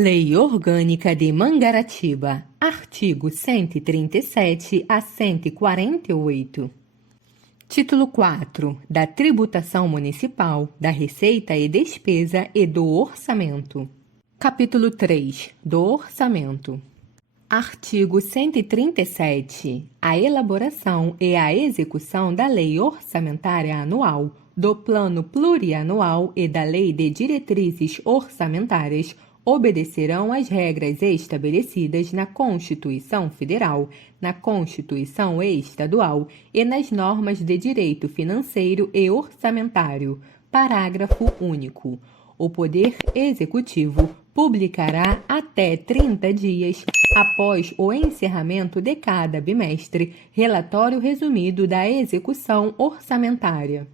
Lei Orgânica de Mangaratiba, artigo 137 a 148. Título 4. Da Tributação Municipal, da Receita e Despesa e do Orçamento. Capítulo 3. Do Orçamento. Artigo 137. A elaboração e a execução da Lei Orçamentária Anual, do Plano Plurianual e da Lei de Diretrizes Orçamentárias obedecerão às regras estabelecidas na Constituição Federal, na Constituição Estadual e nas normas de direito financeiro e orçamentário. Parágrafo único. O Poder Executivo publicará até 30 dias após o encerramento de cada bimestre relatório resumido da execução orçamentária.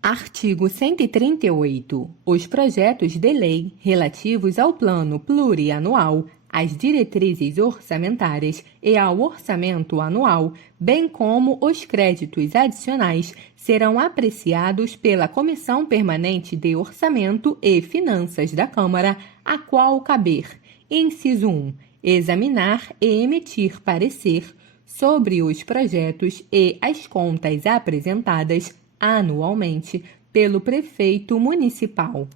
Artigo 138. Os projetos de lei relativos ao Plano Plurianual, às diretrizes orçamentárias e ao orçamento anual, bem como os créditos adicionais, serão apreciados pela Comissão Permanente de Orçamento e Finanças da Câmara, a qual caber: inciso 1. Examinar e emitir parecer sobre os projetos e as contas apresentadas anualmente pelo prefeito municipal.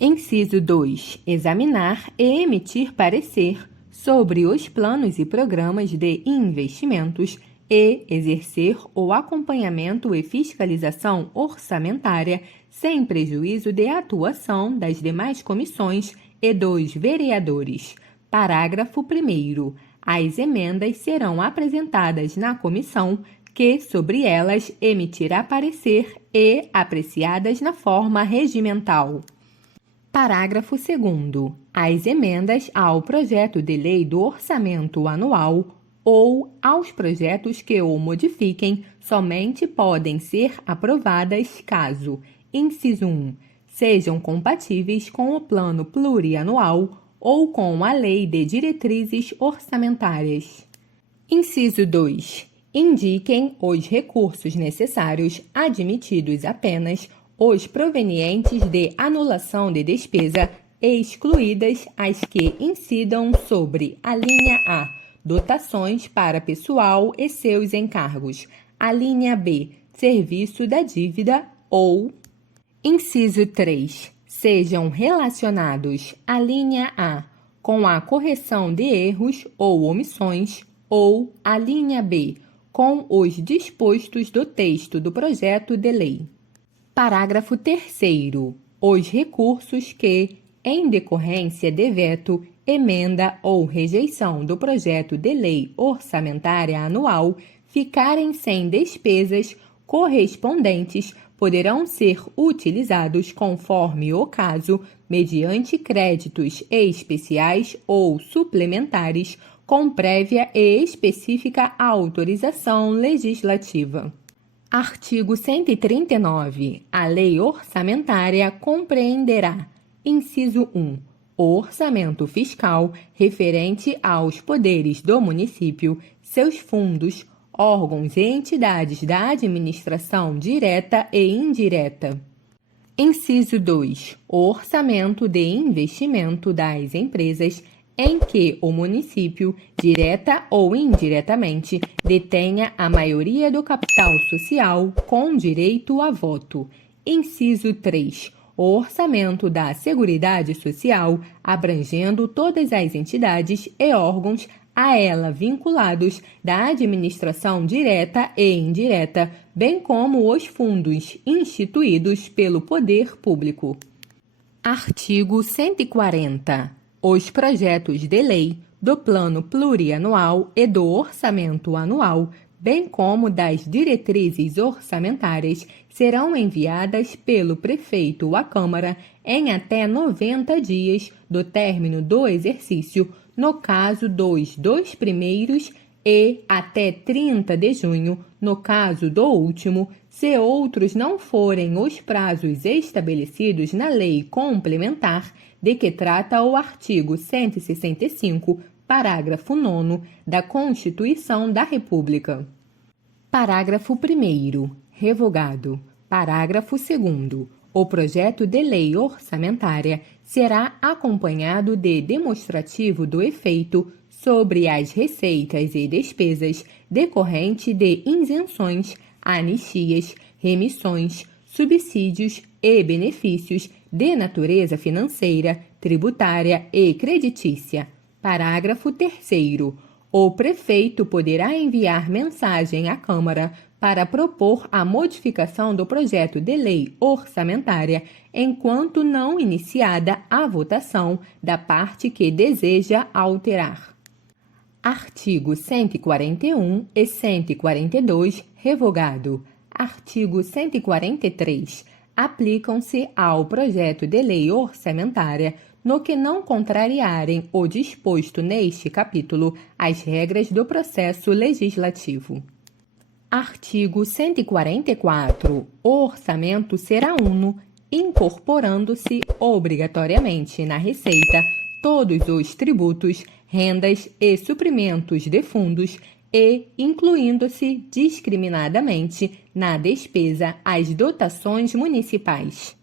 Inciso 2. Examinar e emitir parecer sobre os planos e programas de investimentos e exercer o acompanhamento e fiscalização orçamentária sem prejuízo de atuação das demais comissões e dos vereadores. Parágrafo 1º. As emendas serão apresentadas na comissão, que sobre elas emitirá parecer e apreciadas na forma regimental. Parágrafo 2º. As emendas ao projeto de lei do orçamento anual ou aos projetos que o modifiquem somente podem ser aprovadas caso: inciso 1. Sejam compatíveis com o plano plurianual ou com a lei de diretrizes orçamentárias. Inciso 2. Indiquem os recursos necessários, admitidos apenas os provenientes de anulação de despesa, excluídas as que incidam sobre a linha A, dotações para pessoal e seus encargos, a linha B, serviço da dívida ou... Inciso 3. Sejam relacionados a linha A com a correção de erros ou omissões ou a linha B com os dispostos do texto do projeto de lei. Parágrafo 3º. Os recursos que, em decorrência de veto, emenda ou rejeição do projeto de lei orçamentária anual, ficarem sem despesas correspondentes, poderão ser utilizados conforme o caso, mediante créditos especiais ou suplementares, com prévia e específica autorização legislativa. Artigo 139. A lei orçamentária compreenderá: inciso 1. O orçamento fiscal referente aos poderes do município, seus fundos, órgãos e entidades da administração direta e indireta. Inciso 2. O orçamento de investimento das empresas em que o município, direta ou indiretamente, detenha a maioria do capital social com direito a voto. Inciso 3. O orçamento da Seguridade Social, abrangendo todas as entidades e órgãos a ela vinculados da administração direta e indireta, bem como os fundos instituídos pelo poder público. Artigo 140. Os projetos de lei do Plano Plurianual e do Orçamento Anual, bem como das diretrizes orçamentárias, serão enviadas pelo prefeito à Câmara em até 90 dias do término do exercício, no caso dos 2 primeiros, e até 30 de junho, no caso do último, se outros não forem os prazos estabelecidos na lei complementar de que trata o artigo 165, parágrafo 9º da Constituição da República. Parágrafo 1º. Revogado. Parágrafo 2º. O projeto de lei orçamentária será acompanhado de demonstrativo do efeito sobre as receitas e despesas decorrente de isenções, anistias, remissões, subsídios e benefícios de natureza financeira, tributária e creditícia. Parágrafo 3º. O prefeito poderá enviar mensagem à Câmara para propor a modificação do projeto de lei orçamentária enquanto não iniciada a votação da parte que deseja alterar. Artigo 141 e 142, revogado. Artigo 143. Aplicam-se ao projeto de lei orçamentária no que não contrariarem o disposto neste capítulo as regras do processo legislativo. Artigo 144. O orçamento será uno, incorporando-se obrigatoriamente na receita todos os tributos, rendas e suprimentos de fundos e incluindo-se discriminadamente na despesa as dotações municipais.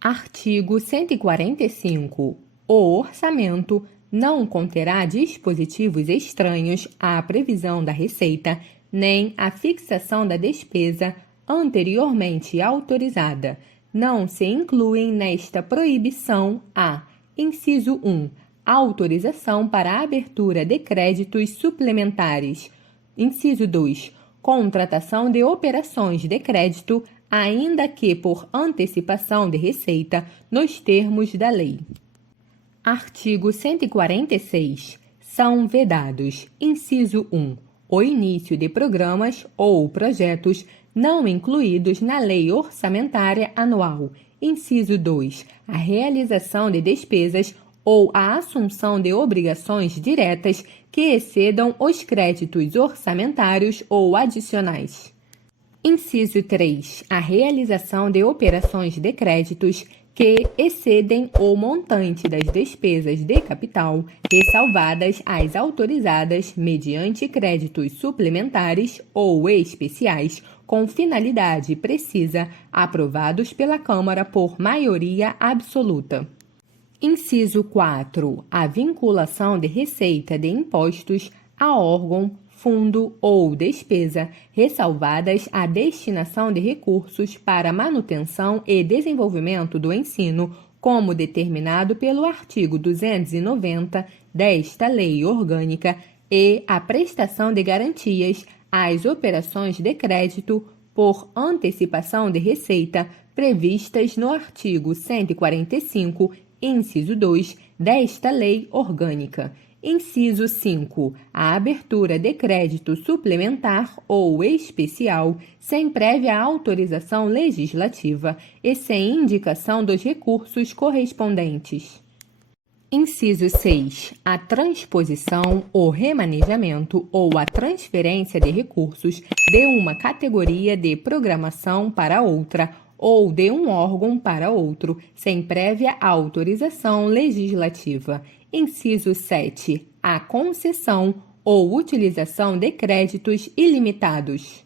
Artigo 145. O orçamento não conterá dispositivos estranhos à previsão da receita, nem à fixação da despesa anteriormente autorizada. Não se incluem nesta proibição a: inciso 1, autorização para a abertura de créditos suplementares. Inciso 2, contratação de operações de crédito, ainda que por antecipação de receita, nos termos da lei. Artigo 146. São vedados: inciso 1, o início de programas ou projetos não incluídos na lei orçamentária anual. Inciso 2, a realização de despesas ou a assunção de obrigações diretas que excedam os créditos orçamentários ou adicionais. Inciso 3. A realização de operações de créditos que excedem o montante das despesas de capital, ressalvadas as autorizadas mediante créditos suplementares ou especiais, com finalidade precisa, aprovados pela Câmara por maioria absoluta. Inciso 4. A vinculação de receita de impostos a órgão, fundo ou despesa, ressalvadas a destinação de recursos para manutenção e desenvolvimento do ensino, como determinado pelo artigo 290 desta Lei Orgânica, e a prestação de garantias às operações de crédito por antecipação de receita previstas no artigo 145, inciso 2, desta Lei Orgânica. Inciso 5. A abertura de crédito suplementar ou especial sem prévia autorização legislativa e sem indicação dos recursos correspondentes. Inciso 6. A transposição, o remanejamento ou a transferência de recursos de uma categoria de programação para outra ou de um órgão para outro, sem prévia autorização legislativa. Inciso 7. A concessão ou utilização de créditos ilimitados.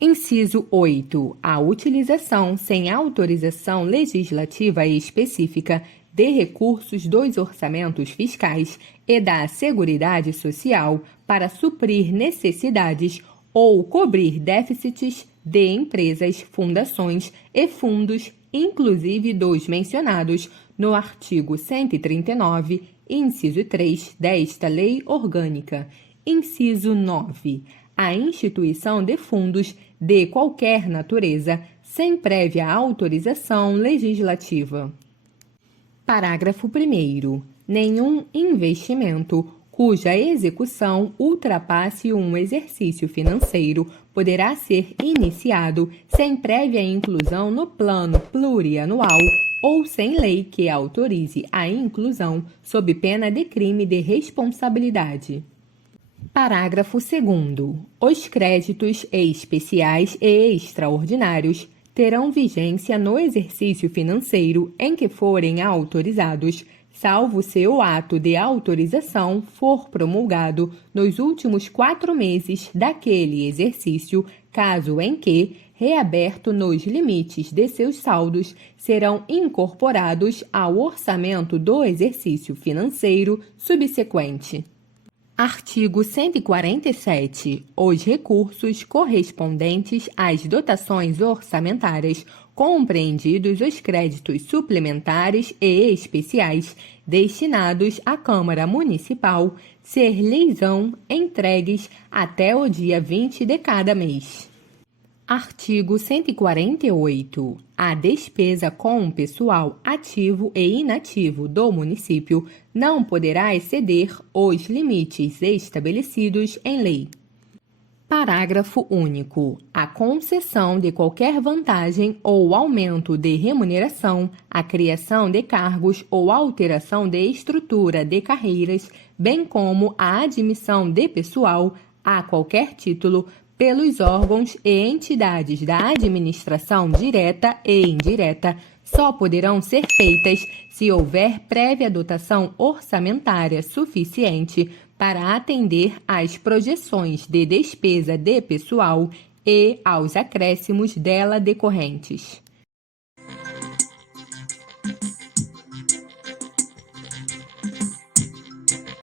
Inciso 8. A utilização sem autorização legislativa específica de recursos dos orçamentos fiscais e da Seguridade Social para suprir necessidades ou cobrir déficits de empresas, fundações e fundos, inclusive dos mencionados no artigo 139, inciso 3 desta Lei Orgânica. Inciso 9. A instituição de fundos de qualquer natureza, sem prévia autorização legislativa. Parágrafo 1º. Nenhum investimento cuja execução ultrapasse um exercício financeiro poderá ser iniciado sem prévia inclusão no plano plurianual ou sem lei que autorize a inclusão sob pena de crime de responsabilidade. Parágrafo 2º. Os créditos especiais e extraordinários terão vigência no exercício financeiro em que forem autorizados, salvo se o ato de autorização for promulgado nos últimos 4 meses daquele exercício, caso em que, reaberto nos limites de seus saldos, serão incorporados ao orçamento do exercício financeiro subsequente. Artigo 147. Os recursos correspondentes às dotações orçamentárias, compreendidos os créditos suplementares e especiais destinados à Câmara Municipal, ser-lhes-ão entregues até o dia 20 de cada mês. Artigo 148. A despesa com o pessoal ativo e inativo do município não poderá exceder os limites estabelecidos em lei. Parágrafo único. A concessão de qualquer vantagem ou aumento de remuneração, a criação de cargos ou alteração de estrutura de carreiras, bem como a admissão de pessoal, a qualquer título, pelos órgãos e entidades da administração direta e indireta, só poderão ser feitas se houver prévia dotação orçamentária suficiente para atender às projeções de despesa de pessoal e aos acréscimos dela decorrentes.